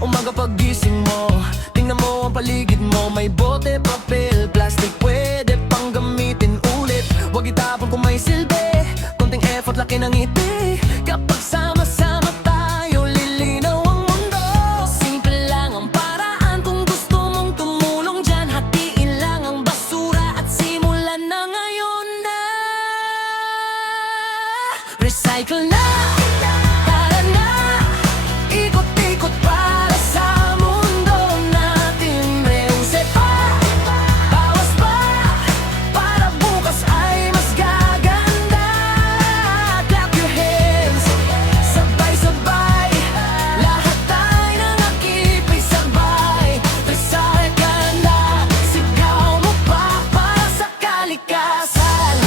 umaga paggising mo, tingnan mo ang paligid mo. May bote, papel, plastic, pwede pang gamitin ulit. Huwag itapon kung may silbi, konting effort, laki ng ngiti. Kapag sama-sama tayo, lilinaw ang mundo. Simple lang ang paraan kung gusto mong tumulong dyan. Hatiin lang ang basura at simulan na ngayon na. Recycle na, tara na, ikot-ikot para sa mundo natin. Reuse pa, bawas pa, para bukas ay mas gaganda. Clap your hands, sabay-sabay, lahat tayo ng akipay sabay. Recycle na, sigaw mo pa para sa kalikasan.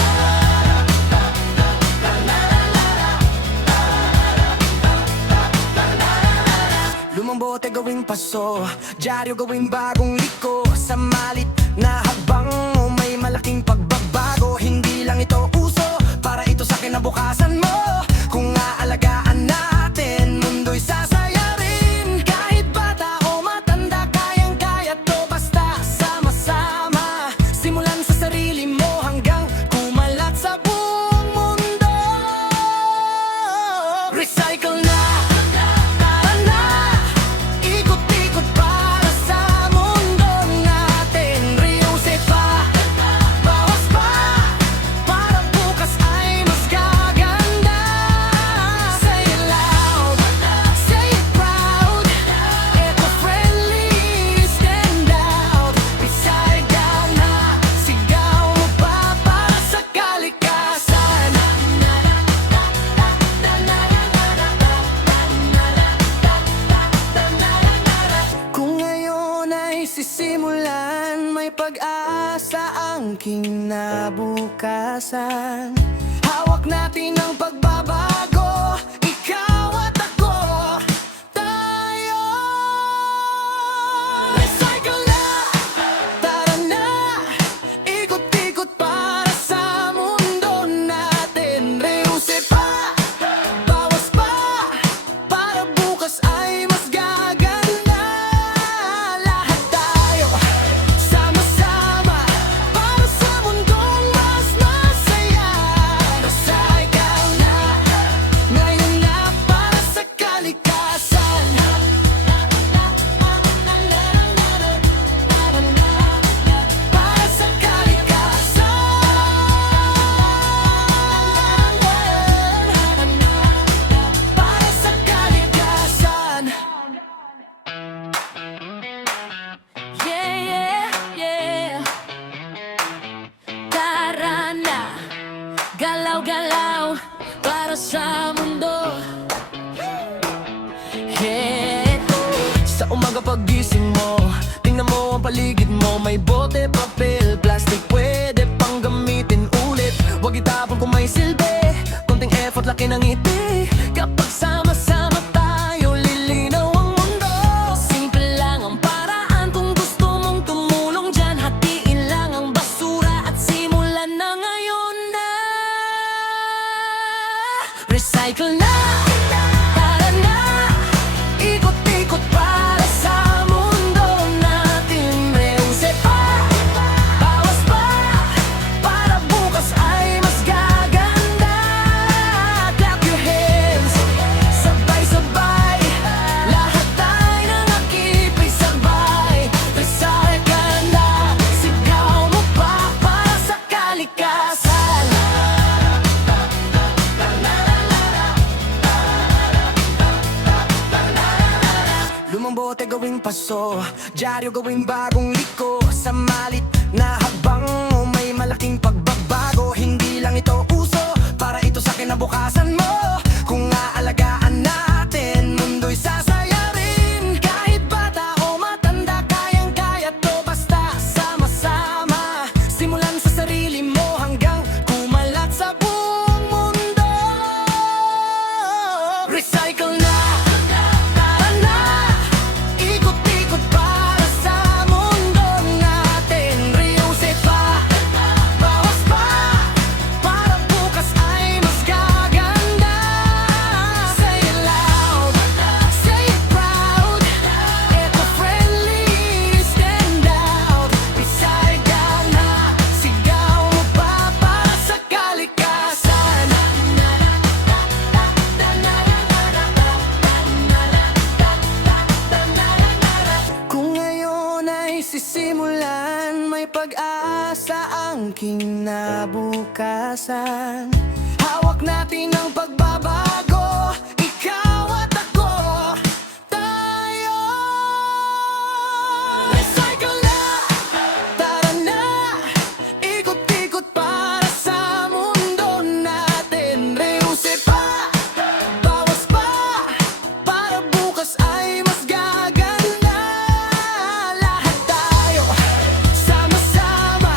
Lumang bote gawing paso, dyaryo gawing bagong liko. Sa malit na habang mo may malaking pagbabago. Hindi lang ito uso, para ito sa kinabukasan mo. Kung aalagaan natin, mundo'y sasaya rin. Kahit bata o matanda, kayang-kaya to basta sama-sama. Simulan sa sarili mo hanggang kumalat sa buong mundo. Recycle na, tara na, ikot-ikot para sa mundo natin. Reuse pa, bawas pa, para bukas ay mas gaganda. Say it loud, say it proud, eco-friendly, stand out. Recycle na, sigaw mo pa para sa kalikasan. Kung ngayon ay sisimulan, may pag-asa ang kinabukasan. Hawak natin ang pagbabago, ikaw at ako, tayo. Recycle na, tara na, ikot-ikot para sa mundo natin. Reuse pa, bawas pa, para bukas ay mas gaganda. Lahat tayo, sama-sama, para sa mundong mas masaya. Recycle na, ngayon na para sa kalikasan. Para sa kalikasan. Para sa kalikasan. Yeah, yeah, yeah. Tara na, galaw-galaw para sa mundo. Heto, sa umaga paggising mo, tingnan mo ang paligid mo. May bote, papel, plastic, pwede pang gamitin ulit. Huwag itapon kung may silbi, konting effort, laki ng ngiti. Kapag sama-sama tayo, lilinaw ang mundo. Simple lang ang paraan kung gusto mong tumulong dyan. Hatiin lang ang basura at simulan na ngayon na. Recycle na, tara na, ikot-ikot para sa mundo natin. Reuse pa, bawas pa, para bukas ay mas gaganda. Clap your hands, sabay-sabay, lahat tayo ng akipay sabay. Recycle na, sigaw mo pa para sa kalikasan. Lumang bote gawing paso, dyaryo gawing bagong liko. Sa malit na habang mo may malaking pagbabago. Hindi lang ito uso, para ito sa kinabukasan mo. Kung aalagaan natin, mundo'y sasaya rin. Kahit bata o matanda, kayang-kaya to basta sama-sama. Simulan sa sarili mo hanggang kumalat sa buong mundo. Recycle na, tara na, ikot-ikot para sa mundo natin. Reuse pa, bawas pa, para bukas ay mas gaganda. may pag-asa ang kinabukasan. Hawak natin ang pagbabago, ikaw at ako, tayo. Recycle na, tara na, ikot-ikot para sa mundo natin. Reuse pa, bawas pa, para bukas ay mas gaganda. Lahat tayo, sama-sama,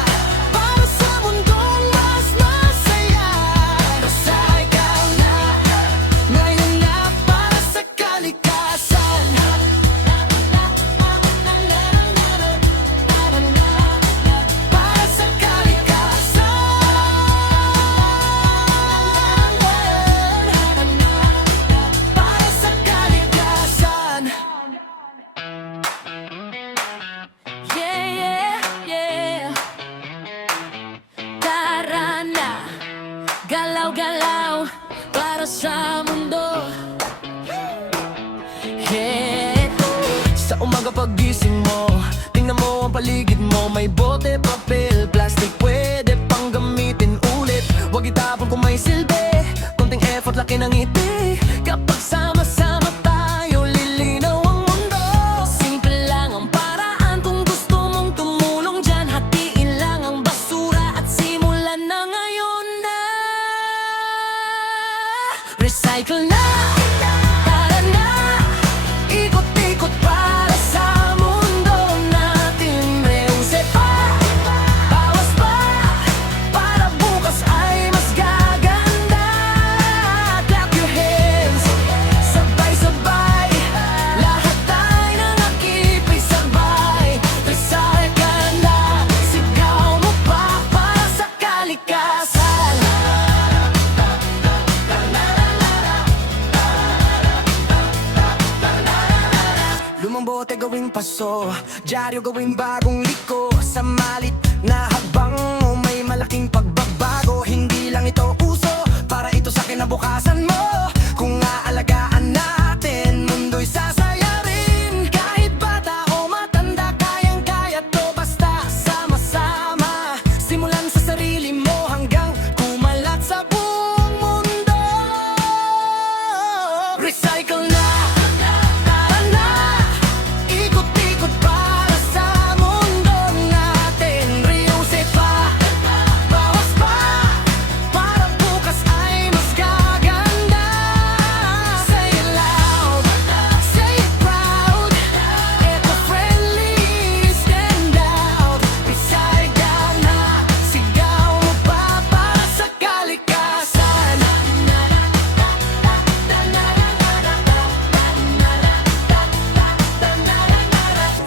para sa mundong mas masaya. Recycle na, ngayon na, para sa kalikasan. Para sa kalikasan. Para sa kalikasan. Yeah, yeah, yeah. Tara na, galaw-galaw para sa mundo. Heto, sa umaga pagising mo, tingnan mo ang paligid mo. May bote, papel, plastic, pwede pang gamitin ulit. Huwag itapon kung may silbi, konting effort, laki ng ngiti. Kapag sama-sama tayo, lilinaw ang mundo. Simple lang ang paraan kung gusto mong tumulong dyan. Hatiin lang ang basura at simulan na ngayon na. Recycle na, tara na, ikot-ikot para sa mundo natin. Reuse pa, bawas pa, para bukas ay mas gaganda. Clap your hands, sabay-sabay, lahat tayo ng nakipay sabay. Recycle na, sigaw mo pa para sa kalikasan. Lumang bote gawing paso, dyaryo gawing bagong liko. Sa malit na habang o may malaking pagbabago. Hindi lang ito uso, para ito sa kinabukasan mo. Kung aalagaan natin, mundo'y sasaya rin. Kahit bata o matanda, kayang-kaya to basta sama-sama. Simulan sa sarili mo hanggang kumalat sa buong mundo. Recycle na, tara na, ikot-ikot para sa mundo natin. Reuse pa, bawas pa, para bukas ay mas gaganda. Say it loud, say it proud, eco-friendly, stand out. Recycle na, sigaw mo pa para sa kalikasan.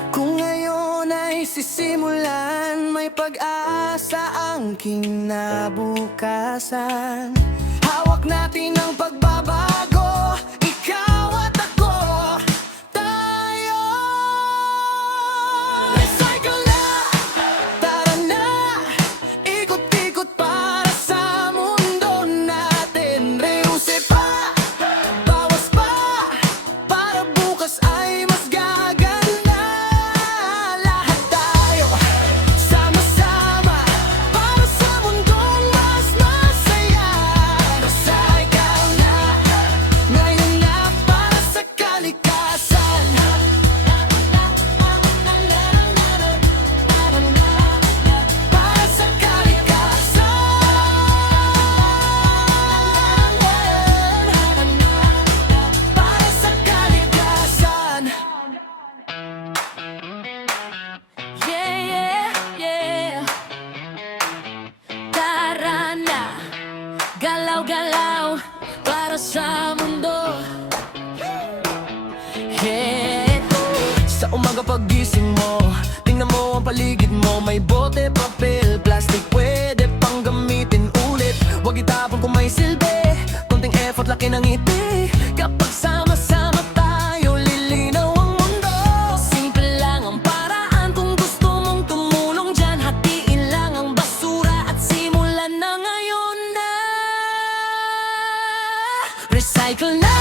Kung ngayon ay sisimulan, may pag-asa ang kinabukasan. Hawak natin ang pagbabago, ikaw at ako, tayo. Recycle na, tara na, ikot-ikot para sa mundo natin. Reuse pa, bawas pa, para bukas ay mas gaganda. Lahat tayo, sama-sama, para sa mundong mas masaya. Recycle na, ngayon na, para sa kalikasan. Para sa kalikasan. Para sa kalikasan. Yeah, yeah, yeah. Tara na, galaw-galaw para sa mundo. Heto, sa umaga pagising mo, tingnan mo ang paligid mo. May bote, papel, plastic, pwede pang gamitin ulit. Huwag itapon kung may silbi, konting effort, laki ng ngiti. Kapag sama-sama tayo, lilinaw ang mundo. Simple lang ang paraan kung gusto mong tumulong dyan. Hatiin lang ang basura at simulan na ngayon na. Recycle na,